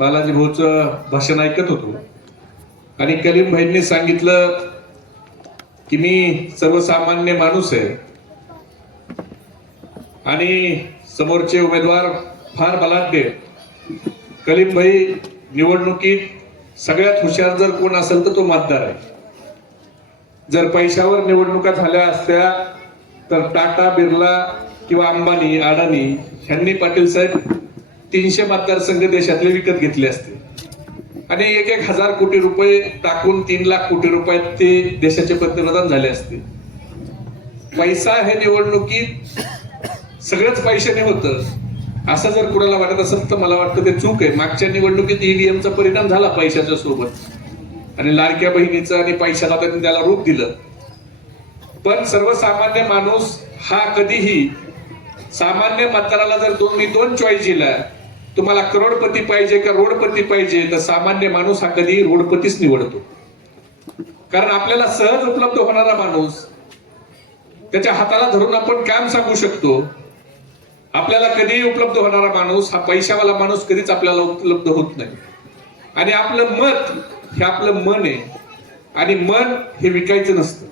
बालाजी भाऊचं भाषण ऐकत होतो. आणि कलीम भाईंनी सांगितलं की मी सर्वसामान्य माणूस आहे. आणि समोरचे उमेदवार फार बलाढ्य कलीम भाई निवडणुकीत सगळ्यात हुशार जर कोण असेल तर तो मतदार आहे. जर पैशावर निवडणुका झाल्या असत्या तर टाटा बिर्ला किंवा अंबानी अडाणी ह्यांनी पाटील साहेब तीनशे मतदारसंघ देशातले विकत घेतले असते आणि एक एक हजार कोटी रुपये टाकून तीन लाख कोटी रुपये ते देशाचे पंतप्रधान झाले असते पैसा हे निवडणुकीत सगळंच पैशाने होतं. असं जर कुणाला वाटत असेल तर मला वाटतं ते चूक आहे. मागच्या निवडणुकीत ईव्हीएमचा परिणाम झाला पैशाच्या सोबत. आणि लाडक्या बहिणीचं आणि पैशाला त्यांनी त्याला रूप दिलं. पण सर्वसामान्य माणूस हा कधीही सामान्य मतदाराला जर तुम्ही दोन चॉईस दिला तुम्हाला करोडपती पाहिजे का रोडपती पाहिजे तर सामान्य माणूस हा कधी रोडपतीच निवडतो. कारण आपल्याला सहज उपलब्ध होणारा माणूस त्याच्या हाताला धरून आपण काम सांगू शकतो. आपल्याला कधीही उपलब्ध होणारा माणूस हा पैशावाला माणूस कधीच आपल्याला उपलब्ध होत नाही. आणि आपलं मत हे आपलं मन आहे. आणि मन हे विकायचं नसतं.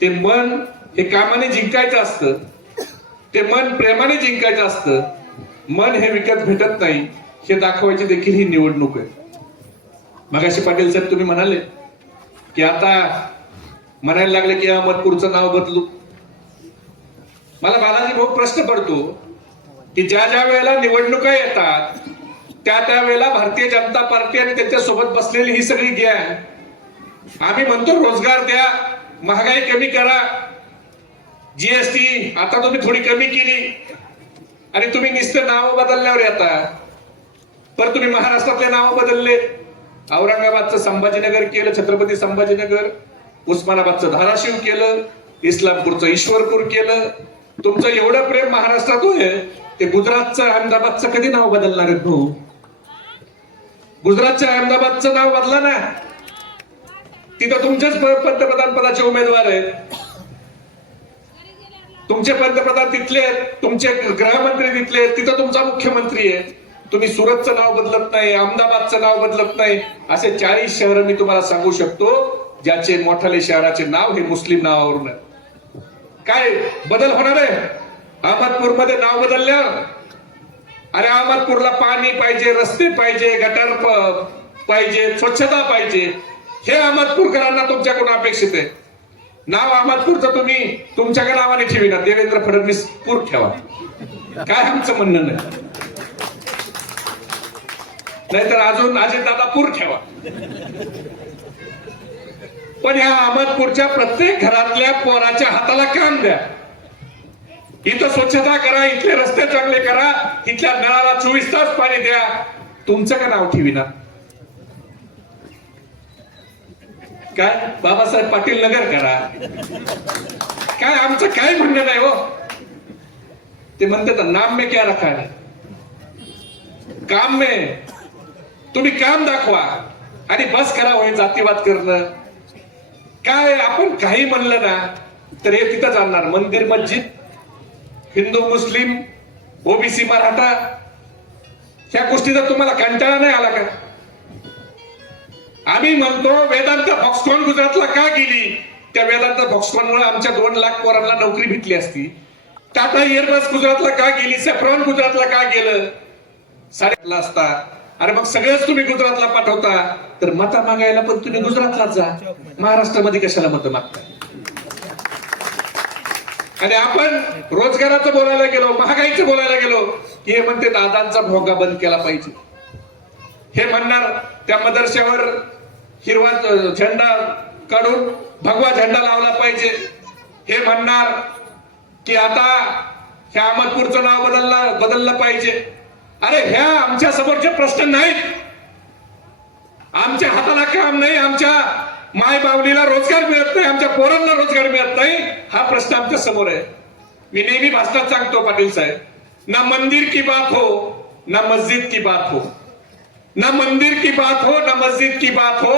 ते मन हे कामाने जिंकायचं असतं. ते मन प्रेमाने जिंकायचं असतं. मन हे विकत भेटत नाही हे दाखवायची देखील ही निवडणूक आहे. मगाशी पाटील साहेब तुम्ही म्हणाले की आता म्हणायला लागले की अहमदपूरचं नाव बदलू. मला बालाजी भाऊ प्रश्न पडतो की ज्या ज्या वेळेला निवडणुका येतात त्या त्या वेळेला भारतीय जनता पार्टी आणि त्यांच्यासोबत बसलेली ही सगळी गॅंग आम्ही म्हणतो रोजगार द्या महागाई कमी करा जीएसटी आता तुम्ही थोडी कमी केली आणि तुम्ही नुसतं नाव बदलल्यावर येता. पर तुम्ही महाराष्ट्रातले नाव बदलले औरंगाबादचं संभाजीनगर केलं छत्रपती संभाजीनगर. उस्मानाबादचं धाराशिव केलं. इस्लामपूरचं ईश्वरपूर केलं. तुमचं एवढं प्रेम महाराष्ट्रात होय ते गुजरातचं अहमदाबादचं कधी नाव बदलणार आहेत भाऊ? गुजरातच्या अहमदाबादचं नाव बदला ना. तिथं तुमच्याच पंतप्रधान पदाचे उमेदवार आहेत. तुमचे पंतप्रधान तिथले तुमचे गृहमंत्री तिथले तिथं तुमचा मुख्यमंत्री आहे. तुम्ही सुरतचं नाव बदलत नाही अहमदाबादचं नाव बदलत नाही असे चाळीस शहर मी तुम्हाला सांगू शकतो ज्याचे मोठाले शहराचे नाव हे मुस्लिम नावावरून आहे. काय बदल होणार आहे? अहमदपूरमध्ये नाव बदलल्यावर अरे अहमदपूरला पाणी पाहिजे रस्ते पाहिजे गटार पाहिजे स्वच्छता पाहिजे. हे अहमदपूरकरांना तुमच्याकडून अपेक्षित आहे. नाव अहमदपूरचं तुम्ही तुमच्या का नावाने ठेवीना. देवेंद्र फडणवीस पूर ठेवा. काय आमचं म्हणणं नाही. नाहीतर अजून अजित दादा पूर ठेवा. पण ह्या अहमदपूरच्या प्रत्येक घरातल्या पोराच्या हाताला काम द्या. इथं स्वच्छता करा इथले रस्ते चांगले करा इथल्या नळाला चोवीस तास पाणी द्या. तुमचं का नाव ठेवीना? काय? बाबासाहेब पाटील नगर करा. काय आमचं काय म्हणणं नाही हो? ते म्हणतात नाम में क्या रखा है? काम में तुम्ही काम दाखवा. आणि बस करा होय जातीवाद करणं. काय आपण काही म्हणलं ना तर हे तिथं जाणार. मंदिर मस्जिद हिंदू मुस्लिम ओबीसी मराठा. ह्या गोष्टीचा तुम्हाला कंटाळा नाही आला का? आम्ही म्हणतो वेदांत फॉक्सकॉन गुजरातला का गेली? त्या वेदांत फॉक्सकॉनमुळे आमच्या दोन लाख पोरांना नोकरी भेटली असती. टाटा एअरबस गुजरातला का गेली? सेफ्रॉन गुजरातला का गेलं? साडेला असता. अरे मग सगळेच तुम्ही गुजरातला पाठवता. तर मता मागायला पण तुम्ही गुजरातलाच जा. महाराष्ट्रामध्ये कशाला मतं मागता? आणि आपण रोजगाराचं बोलायला गेलो महागाईचं बोलायला गेलो की हे म्हणते दादांचा भोगा बंद केला पाहिजे. हे म्हणणार त्या मदरशावर हिरवा झेंडा काढून भगवा झेंडा लावला पाहिजे. हे म्हणणार की आता ह्या अहमदपूरचं नाव बदललं बदललं पाहिजे. अरे ह्या आमच्या समोरचे प्रश्न नाहीत आमच्या हाताला काम नाही आमच्या माय बावलीला रोजगार मिळत नाही आमच्या पोरांना रोजगार मिळत नाही हा प्रश्न आमच्यासमोर आहे. मी नेहमी भाषणात सांगतो पाटील साहेब ना मंदिर की बात हो ना मस्जिद की बात हो. न मंदिर की बात हो, न मस्जिद की बात हो,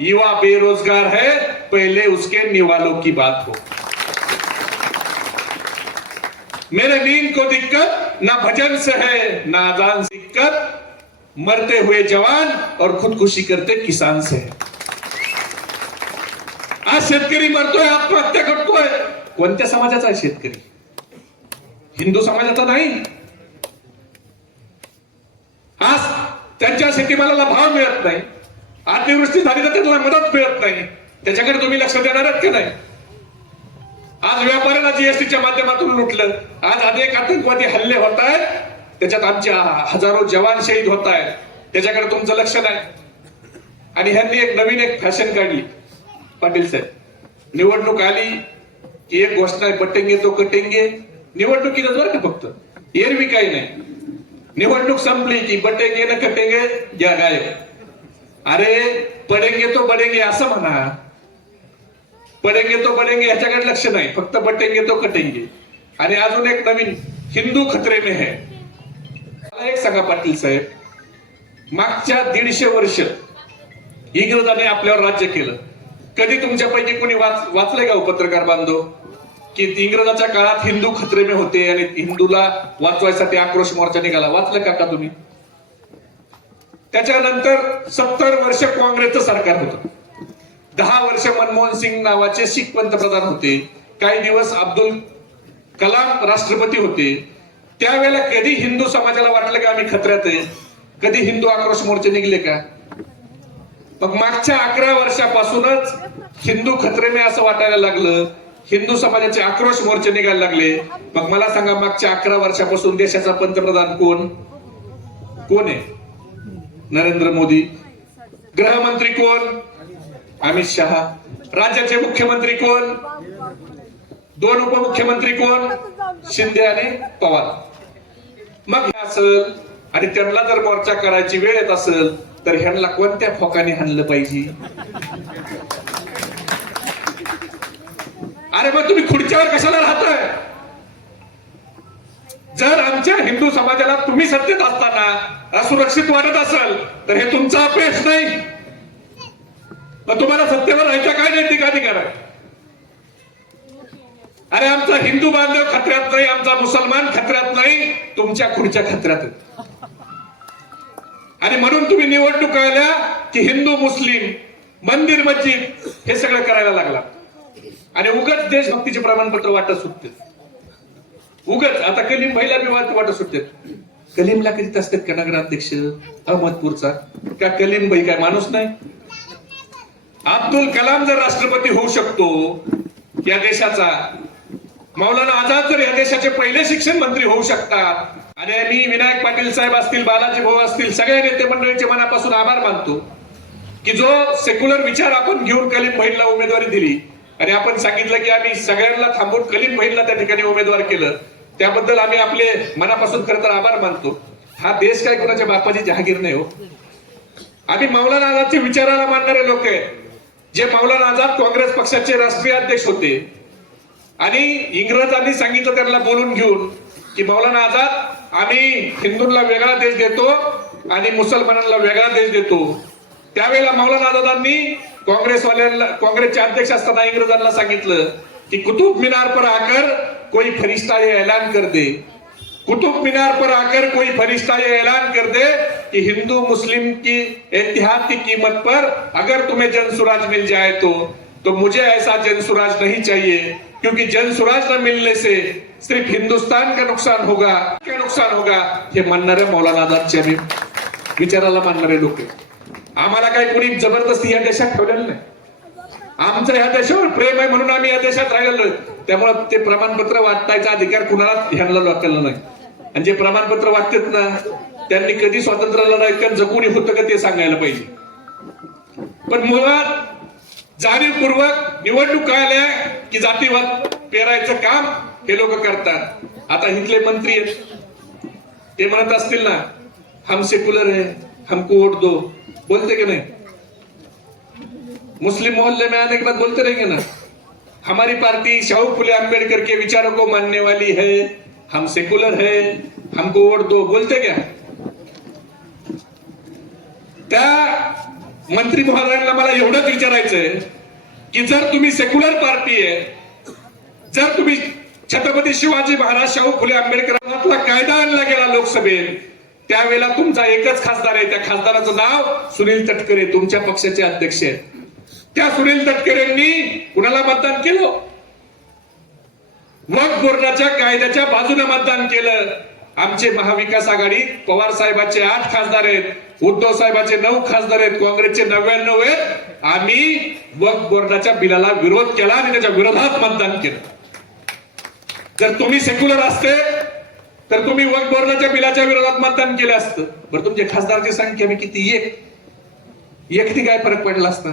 युवा बेरोजगार है, पहले उसके निवालों की बात हो। मेरे नींद को दिक्कत, ना भजन से है, ना अजान से दिक्कत, मरते हुए जवान और खुदकुशी करते किसान से है। आज शेतकरी मरतोय आत्महत्या करतोय कोणत्या समाजाचा आहे शेतकरी? हिंदू समाजाचा नाही। आज त्यांच्या शेतीमालाला भाव मिळत नाही. अतिवृष्टी झाली तर त्यांना मदत मिळत नाही. त्याच्याकडे तुम्ही लक्ष देणार आहात की नाही? आज व्यापाऱ्याला जीएसटीच्या माध्यमातून लुटलं. आज अनेक आतंकवादी हल्ले होत आहेत. त्याच्यात आमच्या हजारो जवान शहीद होत आहेत. त्याच्याकडे तुमचं लक्ष नाही. आणि ह्यांनी एक नवीन एक फॅशन काढली. पाटील साहेब निवडणूक आली की एक घोषणा आहे बटेंगे तो कटेंगे. निवडणुकीतच बरं का फक्त. एरवी काही नाही. निवडणूक संपली की बटेंगे न कटेंगे या गायब. अरे पडेंगे तो बडेंगे असं म्हणा. पडेंगे तो बडेंगे याच्याकडे लक्ष नाही फक्त बटेंगे तो कटेंगे आणि अजून एक नवीन हिंदू खतरे में है. मला एक सांगा पाटील साहेब मागच्या दीडशे वर्ष इंग्रजांनी आपल्यावर राज्य केलं. कधी तुमच्यापैकी कोणी वाच वाचलंय का हो पत्रकार बांधव? की इंग्रजाच्या काळात हिंदू खत्रेमे होते आणि हिंदूला वाचवायसाठी आक्रोश मोर्चा निघाला. वाचलं का का तुम्ही? त्याच्यानंतर सत्तर वर्ष काँग्रेसचं सरकार होतं. दहा वर्ष मनमोहन सिंग नावाचे शीख पंतप्रधान होते. काही दिवस अब्दुल कलाम राष्ट्रपती होते. त्यावेळेला कधी हिंदू समाजाला वाटलं का आम्ही खतऱ्यात आहे? कधी हिंदू आक्रोश मोर्चे निघले का? मग मागच्या अकरा वर्षापासूनच हिंदू खत्रेमे असं वाटायला लागलं. हिंदू समाजाचे आक्रोश मोर्चे निघायला लागले. मग मला सांगा मागच्या अकरा वर्षापासून देशाचा पंतप्रधान कोण? कोण आहे? नरेंद्र मोदी. गृहमंत्री कोण? अमित शहा. राज्याचे मुख्यमंत्री कोण? दोन उपमुख्यमंत्री कोण? शिंदे आणि पवार. मग हे असेल आणि त्यांना जर मोर्चा करायची वेळ येत असेल तर ह्यांना कोणत्या फोकाने हाणलं पाहिजे? अरे मग तुम्ही खुर्च्यावर कशाला राहताय? जर आमच्या हिंदू समाजाला तुम्ही सत्तेत असताना असुरक्षित वाटत असाल तर हे तुमचा अपयश नाही. मग तुम्हाला सत्तेवर राहायचा काय नाही अधिकार करा. अरे आमचा हिंदू बांधव खतऱ्यात नाही आमचा मुसलमान खतऱ्यात नाही तुमच्या खुर्च्या खतऱ्यात आणि म्हणून तुम्ही निवडणूक आल्या की हिंदू मुस्लिम मंदिर मस्जिद हे सगळं करायला लागला. आणि उगच देशभक्तीचे प्रमाणपत्र वाटत सुटते. उगच आता कलीम भाईला बी वाटत सुटते. कलीमला करीत असतात का नगराध्यक्ष अहमदपूरचा. त्या कलीम भाई काय माणूस नाही? अब्दुल कलाम जर राष्ट्रपती होऊ शकतो या देशाचा मौलाना आझाद जर या देशाचे पहिले शिक्षण मंत्री होऊ शकतात आणि मी विनायक पाटील साहेब असतील बालाजी भाऊ असतील सगळ्या नेते मंडळीचे मनापासून आभार मानतो की जो सेक्युलर विचार आपण घेऊन कलीम बहिणला उमेदवारी दिली आणि आपण सांगितलं की आम्ही सगळ्यांना थांबून कलीम बहिणला त्या ठिकाणी उमेदवार केलं. त्याबद्दल आम्ही आपले मनापासून खरं तर आभार मानतो. हा देश काय कोणाच्या बापाची जहागीर नाही हो. आम्ही मौलाना आझादचे विचाराला मानणारे लोक आहेत. जे मौलाना आझाद काँग्रेस पक्षाचे राष्ट्रीय अध्यक्ष होते. आणि इंग्रजांनी सांगितलं त्यांना बोलून घेऊन की मौलाना आझाद आम्ही हिंदूंना वेगळा देश देतो आणि मुसलमानांना वेगळा देश देतो. त्यावेळेला मौलाना आझादांनी काँग्रेसवाल्याला काँग्रेसचे अध्यक्ष असताना इंग्रजांना सांगितलं की कुतुब मिनार पर आकर कोई फरिश्ता ये ऐलान कर दे. कुतुब मीनार पर आकर कोई फरिश्ता ये ऐलान कर दे कि हिंदू मुस्लिम की इतिहाद की कीमत पर अगर तुम्हें जन जनसुराज मिल जाए तो तो मुझे ऐसा जन जनसुराज नहीं चाहिए क्योंकि जन जनसुराज न मिलने से सिर्फ हिंदुस्तान का नुकसान होगा क्या नुकसान होगा? हे मानणारे मौलाना आझादच्या विचाराला मानणारे लोक. आम्हाला काय कोणी जबरदस्ती या देशात ठेवलेलं नाही. आमचं ह्या देशावर प्रेम आहे म्हणून आम्ही या देशात राहिलेलो त्यामुळे ते प्रमाणपत्र वाटायचा अधिकार कुणालाच ह्यांना लोकांना नाही. आणि जे प्रमाणपत्र वाटतात ना त्यांनी कधी स्वातंत्र्य लढाईत जगून होतं का ते सांगायला पाहिजे. पण मुळात जाणीवपूर्वक निवडणूक आल्या की जातीवाद पेरायचं काम हे लोक करतात. आता इथले मंत्री आहेत. ते म्हणत असतील ना हम सेक्युलर है हमको वोट दो. बोलते की नाही? मुस्लिम मोहल्ले में आने के बाद बोलते रहेंगे ना। हमारी पार्टी शाहू फुले अंबेडकर के विचारों को मानने वाली है हम सेकुलर है हमको वोट दो बोलते क्या? त्या मंत्री महाराजांना मला एवढंच विचारायचंय की जर तुम्ही सेक्युलर पार्टी आहे जर तुम्ही छत्रपती शिवाजी महाराज शाहू फुले आंबेडकरांना कायदा आणला गेला लोकसभेत त्यावेळेला तुमचा एकच खासदार आहे. त्या खासदाराचं नाव सुनील तटकरे तुमच्या पक्षाचे अध्यक्ष आहेत. त्या सुनील तटकरेंनी कुणाला मतदान केलं? मग बोर्डाच्या कायद्याच्या बाजूने मतदान केलं. आमचे महाविकास आघाडी पवार साहेबांचे आठ खासदार आहेत. उद्धव साहेबांचे नऊ खासदार आहेत. काँग्रेसचे नव्याण्णव आहेत. आम्ही वक्फ बोर्डाच्या बिलाला विरोध केला आणि त्याच्या विरोधात मतदान केलं. जर तुम्ही सेक्युलर असते तर तुम्ही वक्त बोर्डाच्या बिलाच्या विरोधात मतदान केलं असतं. बरं तुमच्या खासदारची संख्या मी किती? एक. एकटी काय फरक पडला असता?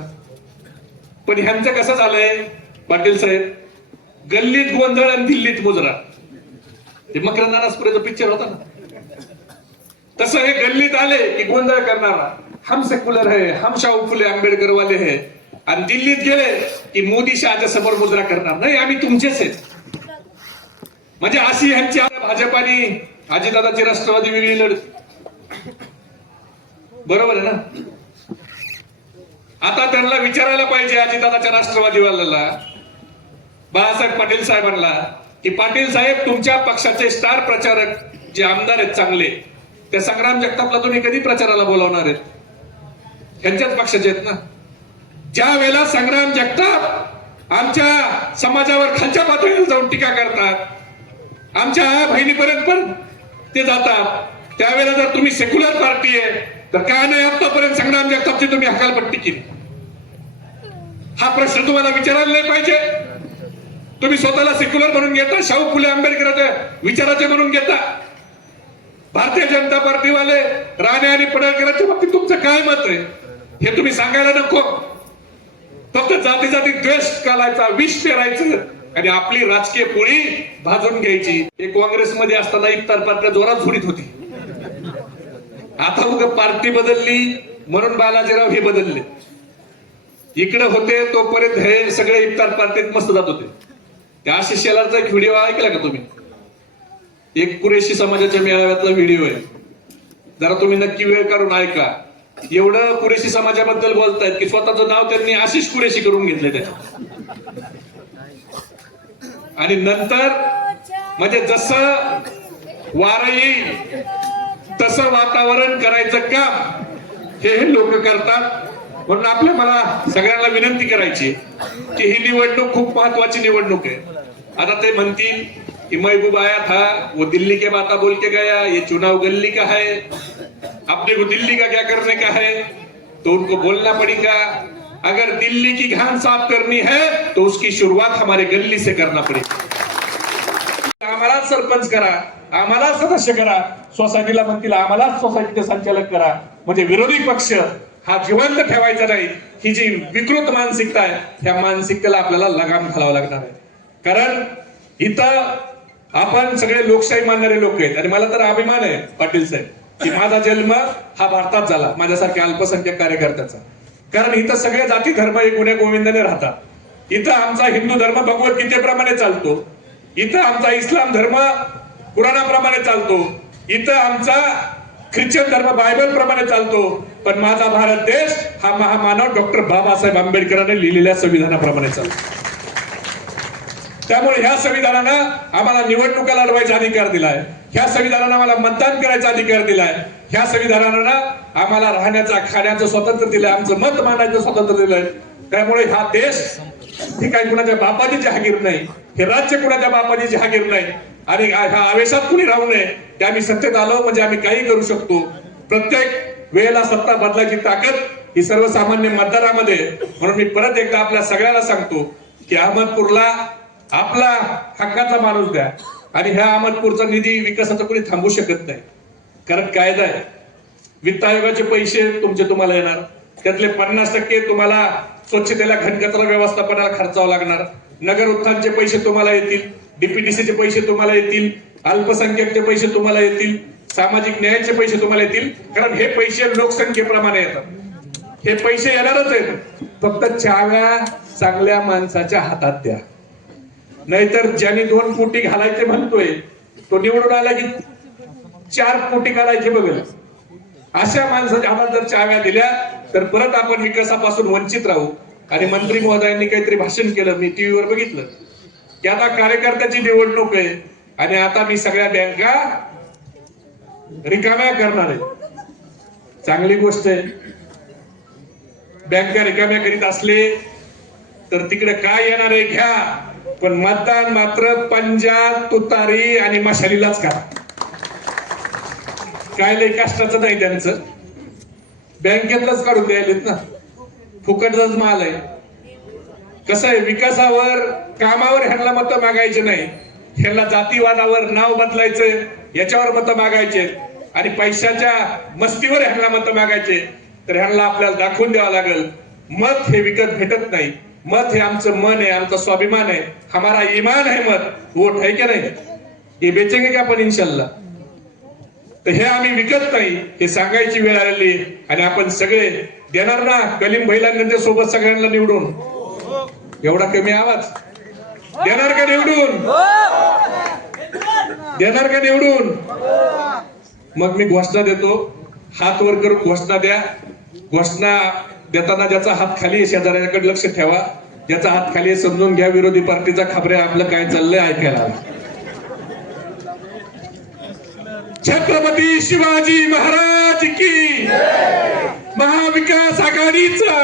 पण ह्यांचं कसं झालंय? पाटील साहेब गल्लीत गोंधळ आणि दिल्लीत मुजरा. ते मकरंद अनासपुरेचा पिक्चर होता ना? तसं हे गल्लीत आले की गोंधळ करणारा. हम सेक्युलर है हम शाहू फुले आंबेडकर वाले है. आणि दिल्लीत गेले की मोदी शहाच्या समोर मुजरा करणार. नाही आम्ही तुमचेच आहेत. म्हणजे अशी ह्यांची आता भाजप आणि अजितदादाची राष्ट्रवादी वेगळी लढत बरोबर आहे ना? आता त्यांना विचारायला पाहिजे अजितदादाच्या राष्ट्रवादीवाल्याला बाळासाहेब पाटील साहेबांना की पाटील साहेब तुमच्या पक्षाचे स्टार प्रचारक जे आमदार आहेत चांगले त्या संग्राम जगतापला तुम्ही कधी प्रचाराला बोलावणार आहेत? त्यांच्याच पक्षाचे आहेत ना? ज्या वेळेला संग्राम जगताप आमच्या समाजावर खालच्या पातळीवर जाऊन टीका करतात आमच्या बहिणीपर्यंत पण ते जातात. त्यावेळेला जर तुम्ही सेक्युलर पार्टी आहे तर काय नाही आतापर्यंत संग्राम जगतापची तुम्ही हकालपट्टी केली. हा प्रश्न तुम्हाला विचारायला नाही पाहिजे. तुम्ही स्वतःला सेक्युलर म्हणून घेता शाहू फुले आंबेडकरांच्या विचाराचे म्हणून घेता. भारतीय जनता पार्टीवाले राणे आणि पडळकरांच्या बाबतीत तुमचं काय मत आहे? हे तुम्ही सांगायला नको. फक्त जाती जाती द्वेष घालायचा विष पेरायचं. आणि आपली राजकीय पोळी भाजून घ्यायची. हे काँग्रेसमध्ये असताना इफ्तार पार्टी जोरात झुडीत होती. आता उग पार्टी बदलली म्हणून बालाजीराव हे बदलले. इकडे होते तोपर्यंत हे सगळे इफ्तार पार्टीत मस्त जात होते. त्या आशिष शेलारचा एक व्हिडिओ ऐकला का तुम्ही? एक कुरेशी समाजाच्या मेळाव्यातला व्हिडिओ आहे. जरा तुम्ही नक्की वेळ काढून ऐका. एवढं कुरेशी समाजाबद्दल बोलतायत की स्वतःचं नाव त्यांनी आशिष कुरेशी करून घेतलं त्याच्या आणि नंतर म्हणजे जसं वारं येईल तसं वातावरण करायचं काम हे हे लोक करतात. म्हणून आपल्या मला सगळ्यांना विनंती करायची की ही निवडणूक खूप महत्वाची निवडणूक आहे. आता ते म्हणतील कि महबूब आया था वो दिल्ली के बाता बोल के गया ये चुनाव गल्ली का है अपने को दिल्ली का क्या करने का है? तो उनको बोलना पड़ेगा अगर दिल्ली की घान साफ करनी है तो उसकी शुरुआत हमारे गल्ली से करना पड़ेगा। आम्हाला सरपंच करा आम्हाला सदस्य करा सोसायटीला म्हणतील आम्हाला सोसायटीचे संचालक करा. म्हणजे विरोधी पक्ष हा जिवंत ठेवायचा नाही. ही जी विकृत मानसिकता आहे त्या मानसिकतेला आपल्याला लगाम घालावं लागणार आहे. कारण इथं आपण सगळे लोकशाही मानणारे लोक आहेत. आणि मला तर अभिमान आहे पाटील साहेब की माझा जन्म हा भारतात झाला माझ्यासारख्या अल्पसंख्याक कार्यकर्त्याचा. कारण इथं सगळे जाती धर्म एक गुन्हे गोविंदाने राहतात. इथं आमचा हिंदू धर्म भगवद्गीतेप्रमाणे चालतो. इथं आमचा इस्लाम धर्म कुराणाप्रमाणे चालतो. इथं आमचा ख्रिश्चन धर्म बायबल प्रमाणे चालतो. पण माझा भारत देश हा महामानव डॉक्टर बाबासाहेब आंबेडकरांनी लिहिलेल्या संविधानाप्रमाणे चालतो. त्यामुळे ह्या संविधानानं आम्हाला निवडणुका लढवायचा अधिकार दिलाय. ह्या संविधानानं आम्हाला मतदान करायचा अधिकार दिलाय. ह्या संविधानानं आम्हाला राहण्याचा खाण्याचं स्वातंत्र्य दिलंय. आमचं मत मांडायचं स्वातंत्र्य दिलंय. त्यामुळे हा देश हे काय कुणाच्या बापाची जहागीर नाही हे राज्य कुणाच्या बापाची जहागीर नाही. आणि ह्या आवेशात कुणी राहू नये की आम्ही सत्तेत आलो म्हणजे आम्ही काही करू शकतो. प्रत्येक वेळेला सत्ता बदलायची ताकद ही सर्वसामान्य मतदारामध्ये. म्हणून मी परत एकदा आपल्या सगळ्याला सांगतो की अहमदपूरला आपला हक्काचा माणूस द्या. आणि ह्या अहमदपूरचा निधी विकासाचा कोणी थांबू शकत नाही. कारण कायदा आहे. वित्त आयोगाचे पैसे तुमचे तुम्हाला येणार. त्यातले पन्नास टक्के तुम्हाला स्वच्छतेला घनकचरा व्यवस्थापनाला खर्चावं लागणार. नगर उत्थानचे पैसे तुम्हाला येतील डीपीडीसीचे पैसे तुम्हाला येतील अल्पसंख्याकचे पैसे तुम्हाला येतील सामाजिक न्यायाचे पैसे तुम्हाला येतील. कारण हे पैसे लोकसंख्येप्रमाणे येतात. हे पैसे येणारच आहेत. फक्त चाव्या चांगल्या माणसाच्या हातात द्या. नाहीतर ज्याने दोन कोटी घालायचे म्हणतोय तो निवडून आला की चार कोटी घालायचे बघेल अशा माणसाच्या हातात जर चाव्या दिल्या तर परत आपण विकासापासून वंचित राहू. आणि मंत्री महोदयांनी काहीतरी भाषण केलं मी टीव्हीवर बघितलं. की आता कार्यकर्त्याची निवडणूक आहे. आणि आता मी सगळ्या बँका रिकाम्या करणार आहे. चांगली गोष्ट आहे. बँका रिकाम्या करीत असले तर तिकडे काय येणार आहे घ्या. पण मतदान मात्र पंजा तुतारी आणि मशालीलाच करा. काय लय कष्टाचं नाही त्यांचं. बँकेतलाच काढून द्यायलेत ना. फुकटचाच माल आहे. कसं आहे विकासावर कामावर ह्यांना मतं मागायचे नाही. ह्यांना जातीवादावर नाव बदलायचं याच्यावर मतं मागायचे. आणि पैशाच्या मस्तीवर ह्यांना मतं मागायचे. तर ह्यांना आपल्याला दाखवून द्यावं लागेल मत हे विकत भेटत नाही. मत हे आमचं मन आहे आमचा स्वाभिमान आहे. हमारा ईमान है मत. वोट है की नाही? हे बेचेंगे का आपण इन्शाल्ला तर हे आम्ही विकत नाही हे सांगायची वेळ आलेली आणि आपण सगळे देणार ना कलीम बैलांच्या सोबत सगळ्यांना निवडून. एवढा कमी आवाज. देणार का निवडून? देणार का निवडून? मग मी घोषणा देतो. हात वर करून घोषणा द्या. घोषणा देताना ज्याचा हात खाली शेजाऱ्याकडे लक्ष ठेवा. ज्याचा हात खाली समजून घ्या. विरोधी पार्टीचा खबऱ्या आपलं काय चाललंय ऐकायला. छत्रपती शिवाजी महाराज की महाविकास आघाडीचा.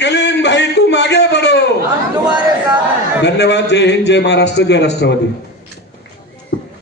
कलीम भाई तू मागे हैं धन्यवाद. जय हिंद जय महाराष्ट्र जय राष्ट्रवादी.